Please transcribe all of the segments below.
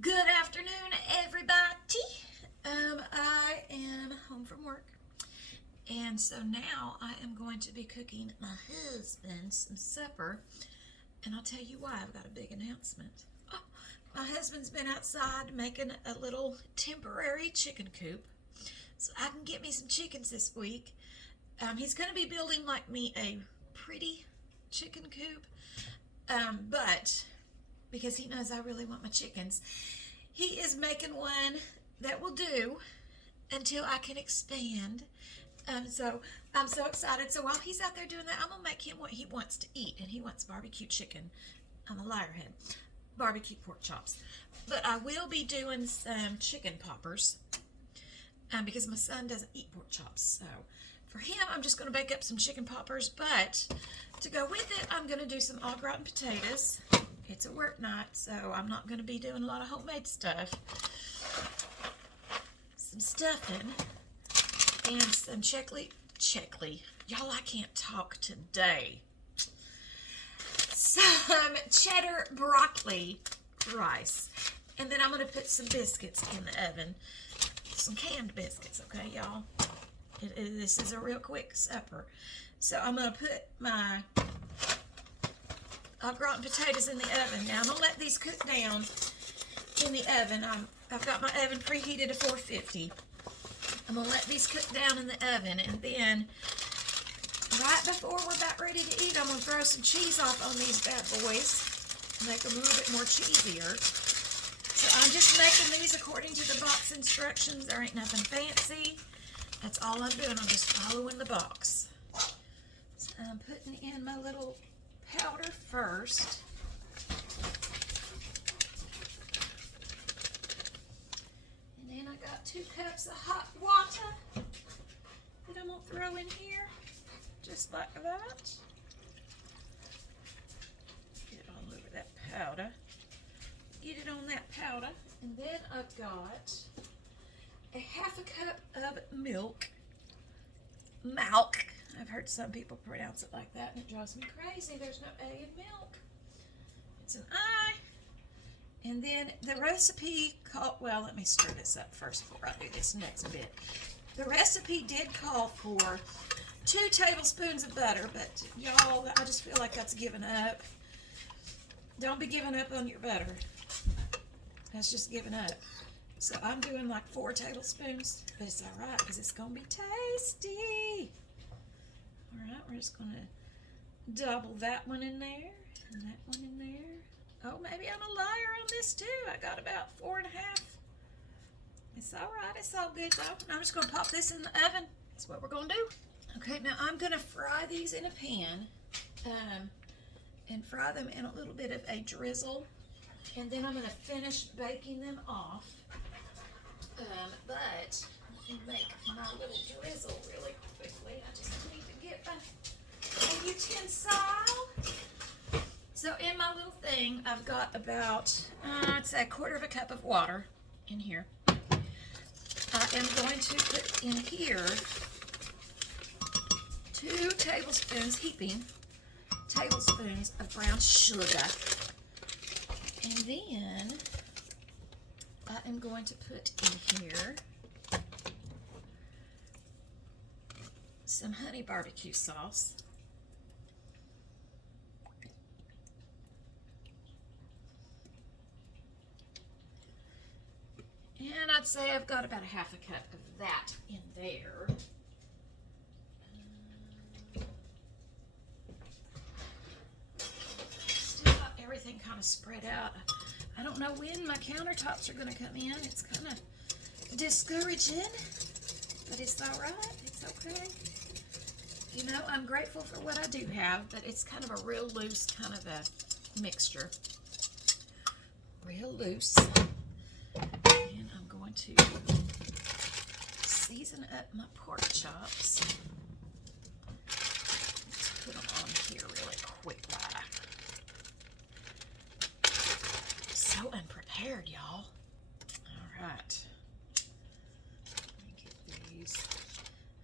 Good afternoon, everybody. I am home from work, and so now I am going to be cooking my husband some supper. And I'll tell you why. I've got a big announcement. Oh, my husband's been outside making a little temporary chicken coop, so I can get me some chickens this week. He's going to be building like me a pretty chicken coop, but because he knows I really want my chickens, he is making one that will do until I can expand. So I'm so excited. So while he's out there doing that, I'm gonna make him what he wants to eat, and he wants barbecue chicken. I'm a liarhead. Barbecue pork chops. But I will be doing some chicken poppers because my son doesn't eat pork chops. So for him, I'm just gonna bake up some chicken poppers. But to go with it, I'm gonna do some au gratin potatoes. It's a work night, so I'm not going to be doing a lot of homemade stuff. Some stuffing and some checkly. Y'all, I can't talk today. Some cheddar broccoli rice. And then I'm going to put some biscuits in the oven. Some canned biscuits, okay, y'all? This is a real quick supper. So I'm going to put my au gratin potatoes in the oven. Now I'm going to let these cook down in the oven. I've got my oven preheated to 450. I'm going to let these cook down in the oven, and then right before we're about ready to eat, I'm going to throw some cheese off on these bad boys, make them a little bit more cheesier. So I'm just making these according to the box instructions. There ain't nothing fancy. That's all I'm doing. I'm just following the box. So I'm putting in my little powder first. And then I got 2 cups of hot water that I'm going to throw in here, just like that. Get it all over that powder. Get it on that powder. And then I've got a half a cup of milk. I've heard some people pronounce it like that, and it drives me crazy. There's no A in milk. It's an I. And then the recipe called, well, let me stir this up first before I do this next bit. The recipe did call for 2 tablespoons of butter, but y'all, I just feel like that's giving up. Don't be giving up on your butter. That's just giving up. So I'm doing like 4 tablespoons, but it's all right because it's going to be tasty. All right, we're just going to double that one in there and that one in there. Oh, maybe I'm a liar on this too. I got about 4.5. It's all right. It's all good though. I'm just going to pop this in the oven. That's what we're going to do. Okay, now I'm going to fry these in a pan and fry them in a little bit of a drizzle. And then I'm going to finish baking them off. But let me make my little drizzle really quickly. I just need to get a utensil. So in my little thing, I've got about, I'd say 1/4 cup of water in here. I am going to put in here 2 tablespoons, heaping tablespoons of brown sugar. And then I am going to put in here some honey barbecue sauce. And I'd say I've got about a half a cup of that in there. Still got everything kind of spread out. I don't know when my countertops are going to come in. It's kind of discouraging, but it's all right. It's okay. You know, I'm grateful for what I do have, but it's kind of a real loose kind of a mixture. Real loose. And I'm going to season up my pork chops. Let's put them on here really quick. So unprepared, y'all. All right. Let me get these.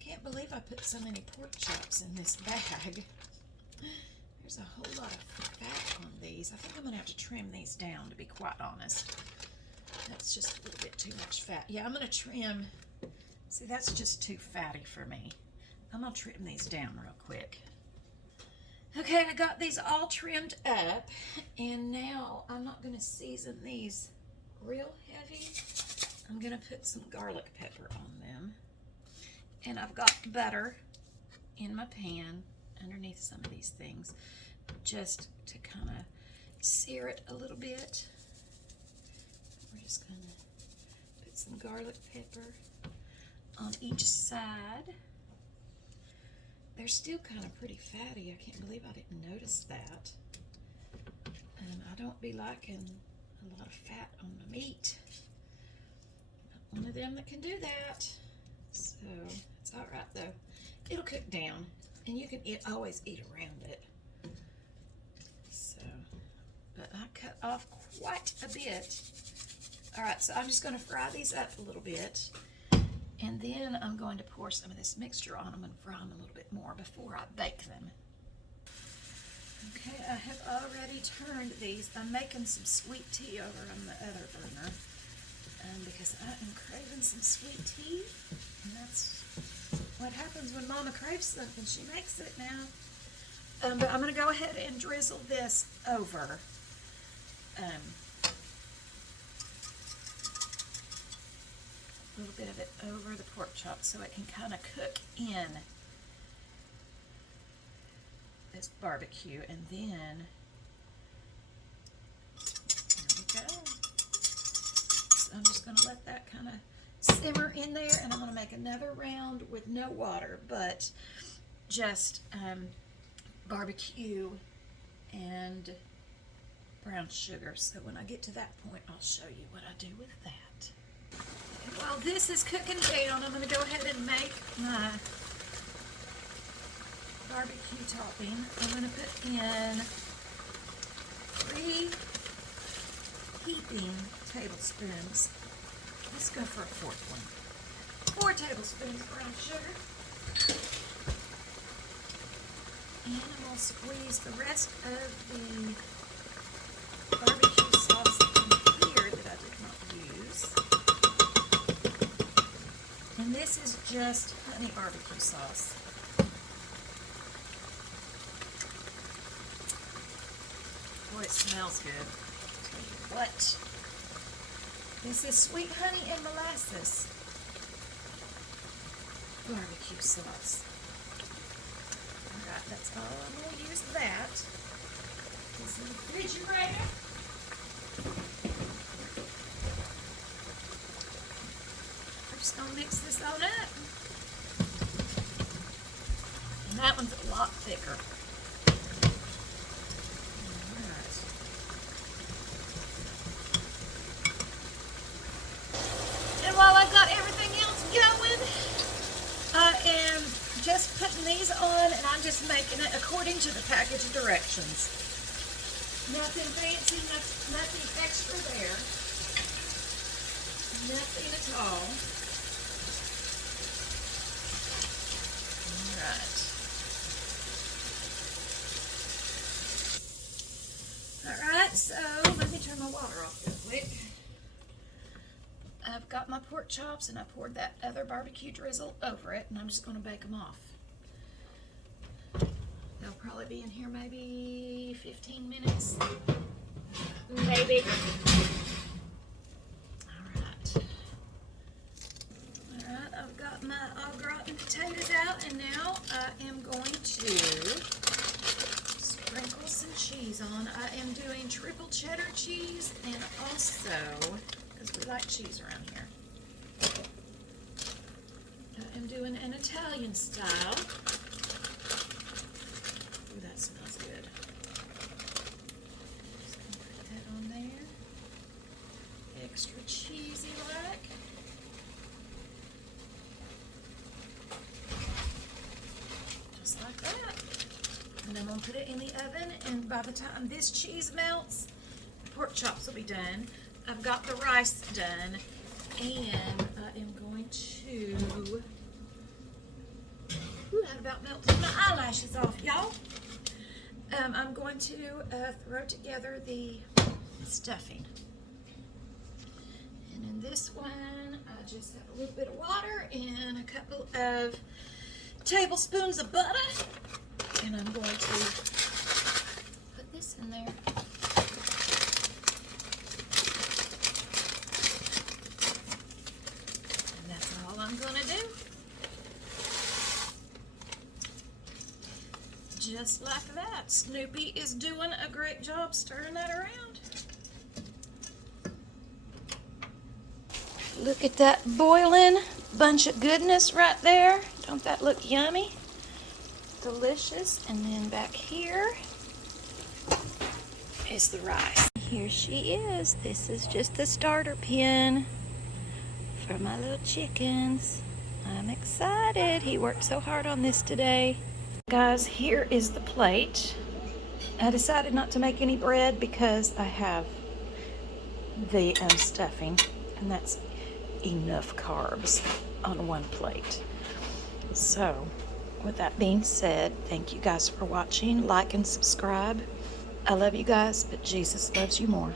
I can't believe I put so many pork chops in this bag. There's a whole lot of fat on these. I think I'm going to have to trim these down, to be quite honest. That's just a little bit too much fat. Yeah, I'm going to trim. See, that's just too fatty for me. I'm going to trim these down real quick. Okay, I got these all trimmed up, and now I'm not going to season these real heavy. I'm going to put some garlic pepper on them. And I've got butter in my pan underneath some of these things, just to kind of sear it a little bit. We're just going to put some garlic pepper on each side. They're still kind of pretty fatty. I can't believe I didn't notice that. And I don't be liking a lot of fat on my meat. Not one of them that can do that. So it's all right though. It'll cook down, and you can always eat around it. So, but I cut off quite a bit. All right, so I'm just going to fry these up a little bit. And then I'm going to pour some of this mixture on them and fry them a little bit more before I bake them. Okay, I have already turned these. I'm making some sweet tea over on the other burner because I am craving some sweet tea. And that's what happens when Mama craves something. She makes it now. But I'm going to go ahead and drizzle this over. A little bit of it over the pork chop so it can kind of cook in this barbecue, and then there we go. So I'm just going to let that kind of simmer in there, and I'm going to make another round with no water, but just barbecue and brown sugar. So when I get to that point, I'll show you what I do with that. While this is cooking down, I'm going to go ahead and make my barbecue topping. I'm going to put in 3 heaping tablespoons. Let's go for a 4th one. 4 tablespoons of brown sugar. And I'm going to squeeze the rest of the barbecue sauce in here that I did not use. And this is just honey barbecue sauce. Boy, it smells good. I'll tell you what. This is sweet honey and molasses barbecue sauce. Alright, that's all I'm going to use that. This is the refrigerator. Just gonna mix this all up. And that one's a lot thicker. Alright. And while I've got everything else going, I am just putting these on, and I'm just making it according to the package directions. Nothing fancy, nothing extra there. Nothing at all. Alright, so let me turn my water off real quick. I've got my pork chops, and I poured that other barbecue drizzle over it, and I'm just going to bake them off. They'll probably be in here maybe 15 minutes. Maybe. Alright, I've got my au gratin potatoes out, and now I am going to sprinkle some cheese on. I am doing triple cheddar cheese, and also, because we like cheese around here, I am doing an Italian style. Ooh, that smells good. Just gonna put that on there. Extra cheesy like. Just like that. And I'm going to put it in the oven, and by the time this cheese melts, the pork chops will be done. I've got the rice done, and I am going to... Ooh, that about melted my eyelashes off, y'all. I'm going to throw together the stuffing. this one, I just have a little bit of water and a couple of tablespoons of butter. And I'm going to put this in there. And that's all I'm going to do. Just like that. Snoopy is doing a great job stirring that around. Look at that boiling bunch of goodness right there. Don't that look yummy? Delicious. And then back here is the rice. Here she is. This is just the starter pen for my little chickens. I'm excited. He worked so hard on this today. Guys, here is the plate. I decided not to make any bread because I have the stuffing, and that's enough carbs on one plate. So, with that being said, thank you guys for watching. Like and subscribe. I love you guys, but Jesus loves you more.